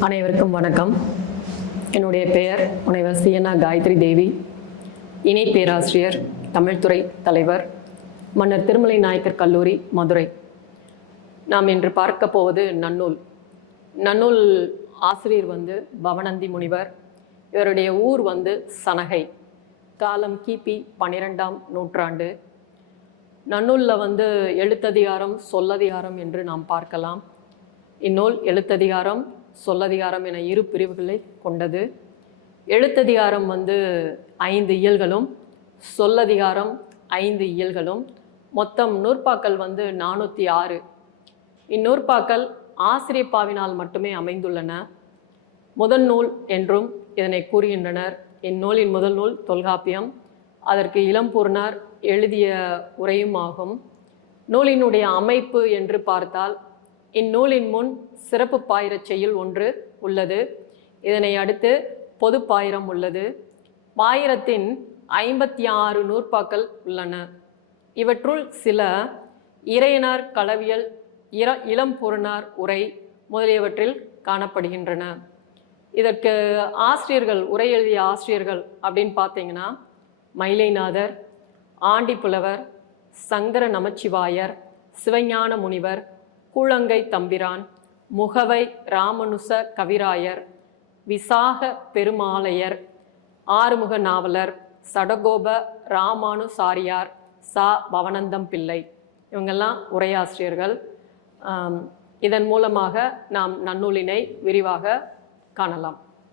அனைவருக்கும் வணக்கம். என்னுடைய பெயர் முனைவர் சியனா காயத்ரி தேவி. இணை பேராசிரியர் தமிழ்துறை தலைவர் மன்னர் திருமலை நாயக்கர் கல்லூரி மதுரை. நாம் இன்று பார்க்க போவது நன்னூல். நன்னூல் ஆசிரியர் வந்து பவனந்தி முனிவர். இவருடைய ஊர் வந்து சனகை. காலம் கிபி பன்னிரெண்டாம் நூற்றாண்டு. நன்னூலில் வந்து எழுத்ததிகாரம் சொல்லதிகாரம் என்று நாம் பார்க்கலாம். இந்நூல் எழுத்ததிகாரம் சொல்லதிகாரம் என இரு பிரிவுகளை கொண்டது. எழுத்ததிகாரம் வந்து ஐந்து இயல்களும் சொல்லதிகாரம் ஐந்து இயல்களும். மொத்தம் நூற்பாக்கள் வந்து நானூற்றி ஆறு. இந்நூற்பாக்கள் ஆசிரியப்பாவினால் மட்டுமே அமைந்துள்ளன. முதல் நூல் என்றும் இதனை கூறுகின்றனர். இந்நூலின் முதல் நூல் தொல்காப்பியம். அதற்கு இளம்பூர்ணர் எழுதிய உரையும் ஆகும். நூலினுடைய அமைப்பு என்று பார்த்தால் இந்நூலின் முன் சிறப்பு பாயிரச் செய்யுள் ஒன்று உள்ளது. இதனை அடுத்து பொது பாயிரம் உள்ளது. பாயிரத்தின் ஐம்பத்தி ஆறு நூற்பாக்கள் உள்ளன. இவற்றுள் சில இறையனார் களவியல் இர இளம்பொருணார் உரை முதலியவற்றில் காணப்படுகின்றன. இதற்கு ஆசிரியர்கள் உரை எழுதிய ஆசிரியர்கள் அப்படின்னு பார்த்தீங்கன்னா மயிலைநாதர் ஆண்டிப்புலவர் சங்கர நமச்சிவாயர் சிவஞான முனிவர் கூழங்கை தம்பிரான் முகவை ராமனுச கவிராயர் விசாக பெருமாளையர் ஆறுமுக நாவலர் சடகோப ராமானுசாரியார் சா. பவனந்தம் பிள்ளை. இவங்கெல்லாம் உரையாசிரியர்கள். இதன் மூலமாக நாம் நன்னூலினை விரிவாக காணலாம்.